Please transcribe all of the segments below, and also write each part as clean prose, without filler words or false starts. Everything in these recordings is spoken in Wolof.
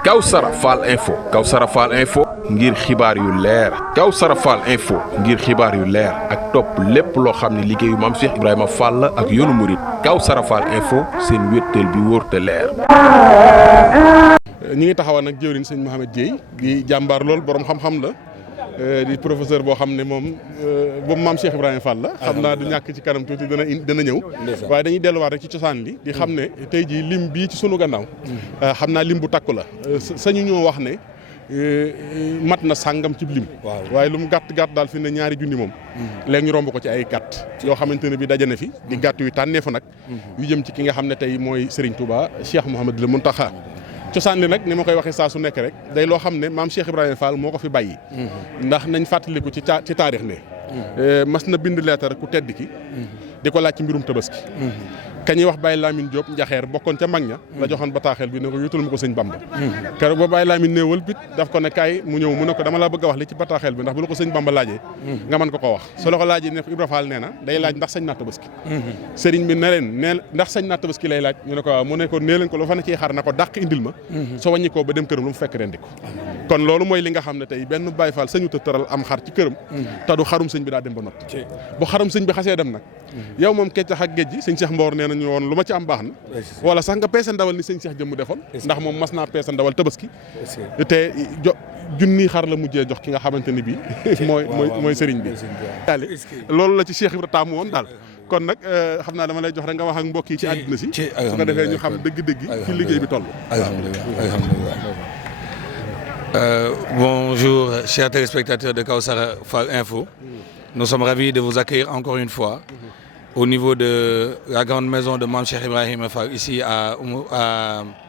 Kawsara Fall Info ngir xibaar yu leer Kawsara Fall Info ngir xibaar yu leer ak topp lépp loo xam ne liggéeyu Maam Cheikh Ibrahima Fall ak yoonu murit Kawsara Fall Info seen wéttal bi wóor te leer. ñi ngi taxawal nag jëwriñ sëñ Mouhamed Dieye di jàmbaar lool borom xam-xam la di professeur boo xam ne moom boobu Maam Cheikh Ibrahima Fall la. xam naa du ñàkk ci kanam tuuti dana ñëw. waaye dañuy delluwaat rek ci cosaan li di xam ne tey jii lim bii ci sunu gannaaw. xam naa lim bu takku la sañu ñoo wax ne mat na sàngam ci lim. waaye lu mu gàtt gàtt daal fi ne ñaari junni moom. léegi ñu romb ko ci ay gàtt. yoo xamante ne bi daje na fi. di gàtt yu tànnee fa nag. yu jëm ci ki nga xam ne tey mooy Serigne Touba Cheikh Mouhamadul Mountakha. cosaan li nag ni ma koy waxee saa su nekk rek day loo xam ne maam Cheikh Ibrahima Fall moo ko fi bàyyi. ndax nañ fàttaliku ci taarix ne. mas na bind leetar ku tedd ki. di ko laaj ci mbirum tabaski. kañuy wax Baye Lamine Diop Njaxeer bokkoon ca mag ña. la joxoon bataaxel bi ne ko yutul ma ko sëñ Bamba. keroog ba Baye Lamine néewal bit daf ko ne kaay mu ñëw mu ne ko dama la bëgg a wax li ci bataaxel bi ndax bu la ko sëñ Bamba laajee. nga mën ko wax su la ko laajee ne ko Ibra Fall nee na day laaj ndax sañ naa tabaski. sëriñ bi ne leen ndax sañ naa tabaski lay laaj ñu ne ko waaw mu ne ko nee leen ko lu fa ne ciy xar na ko dàq indil ma. soo wàññi ko ba dem këram lu mu fekk rendi ko. kon loolu mooy li nga xam ne tey benn Baye Fall sañu ta tëral am xar ci këram. te du xarum sëñ bi daa dem ba not bu xarum sëñ bi xasee dem nag yow moom keccax ak géej gi sëñ Cheikh Mbor nee nañu woon lu ma ci am baax na wala sax nga peese ndawal ni sëñ Cheikh jëmm defoon ndax moom mas naa peese ndawal tabaski te junni xar la mujjee jox ki nga xamante ni bii mooy sëriñ bi loolu la ci Cheikh Ibra taamu woon daal kon nag xam naa dama lay jox rek nga wax ak mbokk yi ci àddina si su ko defee ñu xam dëgg-dëgg fi liggéey bi toll. Bonjour chers téléspectateurs de Kawsara Fall Info. Nous sommes ravis de vous accueillir encore une fois au niveau de la grande maison de Mame Cheikh Ibrahima Fall ici à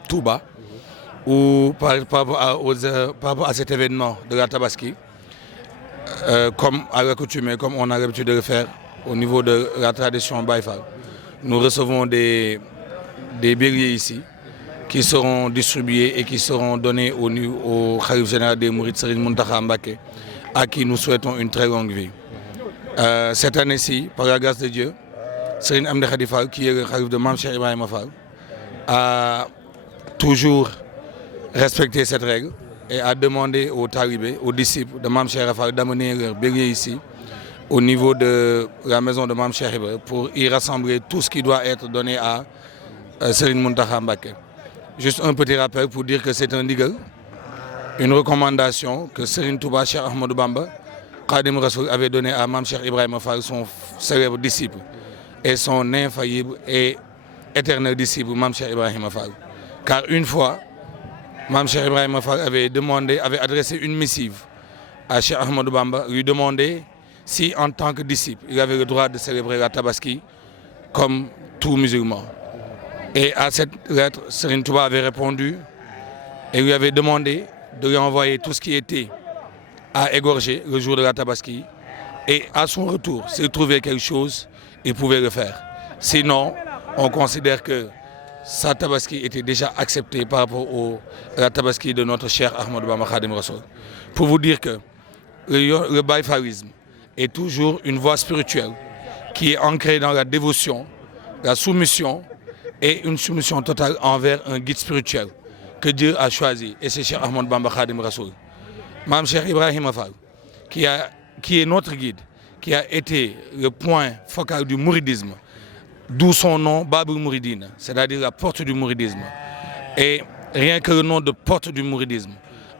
Touba, où par rapport à cet événement de la Tabaski, comme à l'accoutumée, comme on a l'habitude de le faire au niveau de la tradition Baye Fall, nous recevons des béliers ici qui seront distribués et qui seront donnés au Khalife général des Mourides Serigne Mountakha Mbacké, à qui nous souhaitons une très longue vie. Cette année-ci, par la grâce de Dieu, Serigne Amdi Khady Fall, qui est le Khalife de Mame Cheikh Ibrahima Fall, a toujours respecté cette règle et a demandé aux talibés, aux disciples de Mame Cheikh Fall d'amener leur bélier ici, au niveau de la maison de Mame Cheikh Ibrahima, pour y rassembler tout ce qui doit être donné à Serigne Mountakha Mbacké. Juste un petit rappel pour dire que c'est un ndigal, une recommandation que Serigne Touba Cheikh Ahmadou Bamba Khadim Rassoul avait donné à Mame Cheikh Ibrahima Fall, son célèbre disciple et son infaillible et éternel disciple Mame Cheikh Ibrahima Fall. Car une fois, Mame Cheikh Ibrahima Fall avait adressé une missive à Cheikh Ahmadou Bamba, lui demander si en tant que disciple, il avait le droit de célébrer la Tabaski comme tout musulman. Et à cette lettre, Serigne Touba avait répondu et lui avait demandé de lui envoyer tout ce qui était à égorger le jour de la Tabaski. Et à son retour, s'il trouvait quelque chose, il pouvait le faire. Sinon, on considère que sa Tabaski était déjà acceptée par rapport à la Tabaski de notre cher Ahmadou Bamba Khadim Rassoul. Pour vous dire que le Baye Fallisme est toujours une voie spirituelle qui est ancrée dans la dévotion, la soumission et une soumission totale envers un guide spirituel que Dieu a choisi, et c'est Cheikh Ahmadou Bamba Khadim Rassoul. Mame Cheikh Ibrahima Fall, qui est notre guide, qui a été le point focal du mouridisme, d'où son nom Babul Mouridine, c'est-à-dire la porte du mouridisme. Et rien que le nom de porte du mouridisme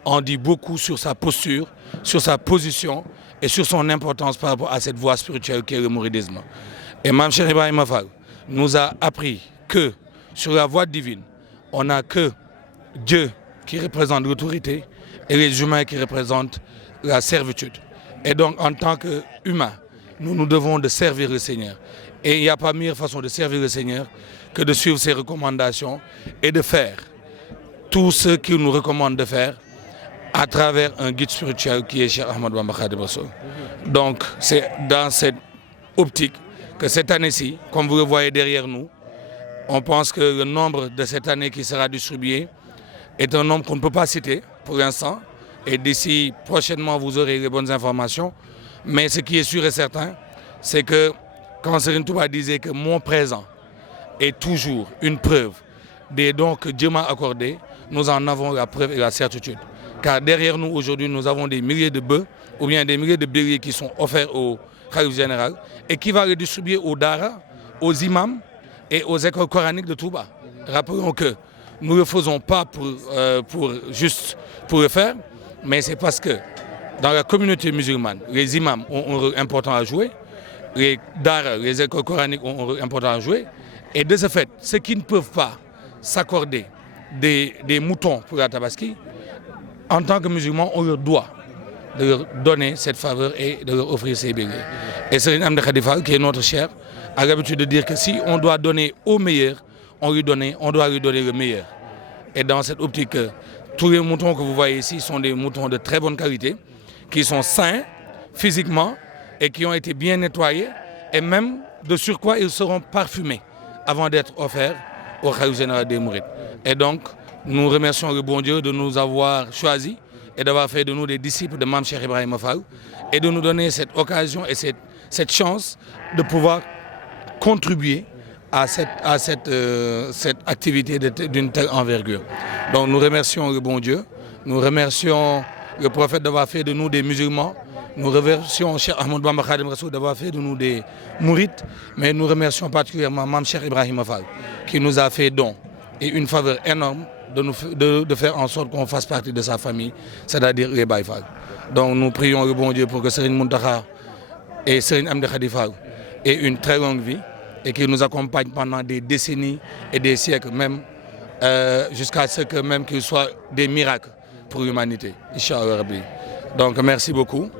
en dit beaucoup sur sa posture, sur sa position et sur son importance par rapport à cette voie spirituelle qu'est le mouridisme. Et Mame Cheikh Ibrahima Fall nous a appris que sur la voie divine, on n'a que Dieu qui représente l'autorité et les humains qui représentent la servitude. Et donc, en tant qu'humains, nous devons de servir le Seigneur. Et il n'y a pas meilleure façon de servir le Seigneur que de suivre ses recommandations et de faire tout ce qu'il nous recommande de faire à travers un guide spirituel qui est Cheikh Ahmadou Bamba Khadim Rassoul. Donc, c'est dans cette optique que cette année-ci, comme vous le voyez derrière nous, on pense que le nombre de cette année qui sera distribué est un nombre qu'on ne peut pas citer pour l'instant. Et d'ici prochainement, vous aurez les bonnes informations. Mais ce qui est sûr et certain, c'est que quand Serigne Touba disait que mon présent est toujours une preuve des dons que Dieu m'a accordés, nous en avons la preuve et la certitude. Car derrière nous aujourd'hui, nous avons des milliers de bœufs ou bien des milliers de béliers qui sont offerts au Khalife général et qui va les distribuer aux Dara, aux imams et aux écoles coraniques de Touba. Rappelons que nous ne le faisons pas juste pour le faire, mais c'est parce que dans la communauté musulmane, les imams ont un rôle important à jouer, les Dara, les écoles coraniques ont un rôle important à jouer, et de ce fait, ceux qui ne peuvent pas s'accorder des moutons pour la Tabaski, en tant que musulmans, on leur doit de leur donner cette faveur et de leur offrir ces béliers. Et Serigne Amdi Khady Fall, qui est notre cher, a l'habitude de dire que si on doit donner au meilleur, on doit lui donner le meilleur. Et dans cette optique, tous les moutons que vous voyez ici sont des moutons de très bonne qualité, qui sont sains physiquement et qui ont été bien nettoyés. Et même de surcroît, ils seront parfumés avant d'être offerts au Khalife général des Mourides. Et donc, nous remercions le bon Dieu de nous avoir choisis et d'avoir fait de nous des disciples de Mame Cheikh Ibrahima Fall et de nous donner cette occasion et cette chance de pouvoir contribuer à cette activité d'une telle envergure. Donc nous remercions le bon Dieu, nous remercions le prophète d'avoir fait de nous des musulmans, nous remercions Cheikh Ahmadou Bamba Khadim Rassoul d'avoir fait de nous des mourides, mais nous remercions particulièrement Mame Cheikh Ibrahima Fall qui nous a fait don et une faveur énorme de faire en sorte qu'on fasse partie de sa famille, c'est-à-dire les Baye Fall. Donc nous prions le bon Dieu pour que Serigne Mountakha et Serigne Amdi Khady Fall aient une très longue vie et qu'ils nous accompagnent pendant des décennies et des siècles même, jusqu'à ce que même qu'ils soient des miracles pour l'humanité. Inch'Allah Rabbi. Donc merci beaucoup.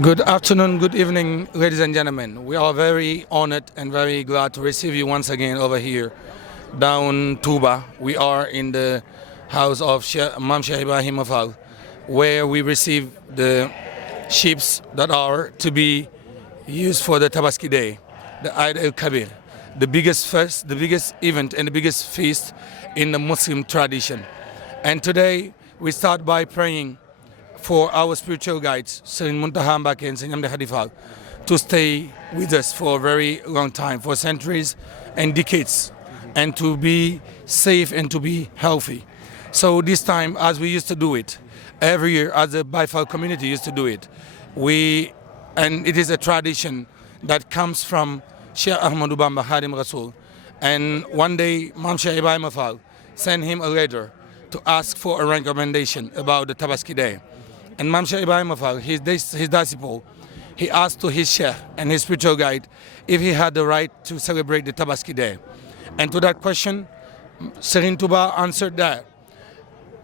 Good afternoon, good evening, ladies and gentlemen. We are very honored and very glad to receive you once again over here down Touba. We are in the house of Mame Cheikh Ibrahima Fall, where we receive the sheep that are to be used for the Tabaski Day, the Eid el-Kabir, the biggest event and the biggest feast in the Muslim tradition. And today we start by praying for our spiritual guides, Serigne Mountakha Mbacké and Serigne Amdi Khady Fall, to stay with us for a very long time, for centuries and decades, and to be safe and to be healthy. So this time, as we used to do it, every year, as the Baye Fall community used to do it, and it is a tradition that comes from Cheikh Ahmadou Bamba Khadim Rassoul. And one day, Mame Cheikh Ibrahima Fall sent him a letter to ask for a recommendation about the Tabaski Day. And Mame Cheikh Ibrahima Fall, his disciple, he asked to his sheikh and his spiritual guide if he had the right to celebrate the Tabaski Day. And to that question, Serigne Touba answered that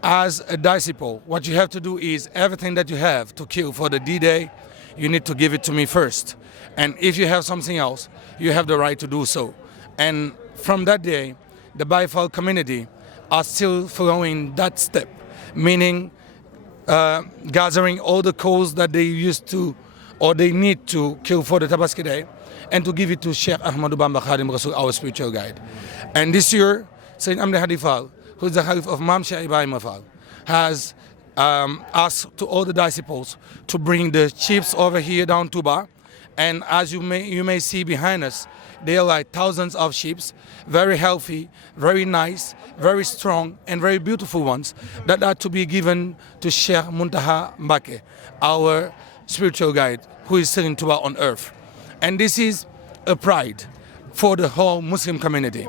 as a disciple, what you have to do is everything that you have to kill for the D-Day, you need to give it to me first. And if you have something else, you have the right to do so. And from that day, the Baye Fall community are still following that step, meaning gathering all the coals that they used to or they need to kill for the Tabaski Day and to give it to Cheikh Ahmadou Bamba Khadim Rassoul, our spiritual guide. And this year, Serigne Amdi Khady Fall, who is the Khalif of Mame Cheikh Ibrahima Fall, has asked to all the disciples to bring the sheep over here down Touba. And as you may see behind us, they are like thousands of sheep, very healthy, very nice, very strong, and very beautiful ones that are to be given to Cheikh Mountakha Mbacké, our spiritual guide, who is Serigne Touba on earth. And this is a pride for the whole Muslim community,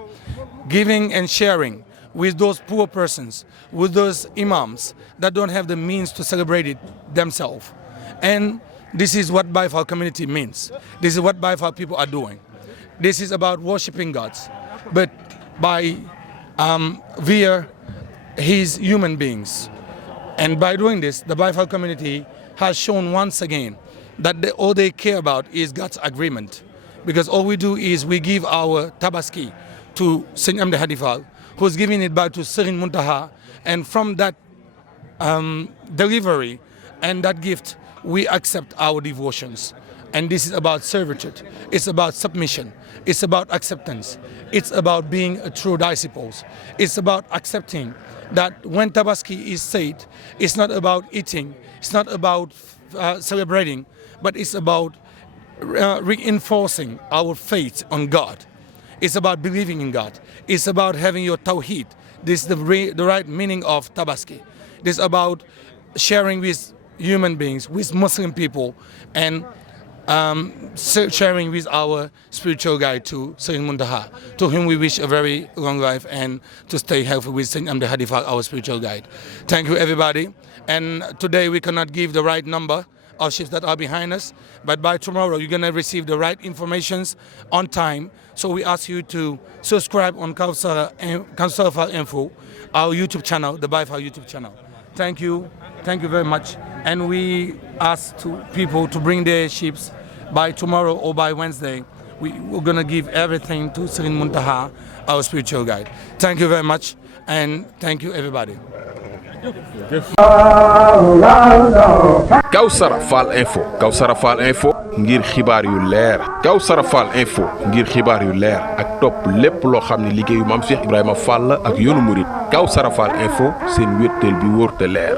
giving and sharing with those poor persons, with those imams that don't have the means to celebrate it themselves. And this is what Baye Fall community means. This is what Baye Fall people are doing. This is about worshiping gods, but via his human beings. And by doing this, the Baye Fall community has shown once again that all they care about is God's agreement. Because all we do is we give our Tabaski to Serigne Amdi Khady Fall, who's giving it back to Serigne Mountakha, and from that delivery and that gift, we accept our devotions. And this is about servitude. It's about submission. It's about acceptance. It's about being a true disciple. It's about accepting that when Tabaski is said, it's not about eating, it's not about celebrating, but it's about reinforcing our faith on God. It's about believing in God. It's about having your tawheed. This is the right meaning of Tabaski. This is about sharing with human beings, with Muslim people, and sharing with our spiritual guide to Serigne Muntaha, to whom we wish a very long life and to stay healthy with Serigne Amdy Hady Fall, our spiritual guide. Thank you, everybody. And today we cannot give the right number of ships that are behind us, but by tomorrow you're gonna receive the right informations on time. So we ask you to subscribe on Kausara Fall Info, our YouTube channel, the Baye Fall YouTube channel. Thank you very much. And we ask people to bring their ships by tomorrow or by Wednesday. We're gonna give everything to Serigne Muntaha, our spiritual guide. Thank you very much, and thank you everybody. Kausara Fall Info ngir xibaar yu leer Kausara Fall Info ngir xibaar yu leer ak topp lépp loo xam ne liggéeyu Maam Cheikh Ibrahima Fall ak yoonu murit Kausara Fall Info seen wéttal bi wóor te leer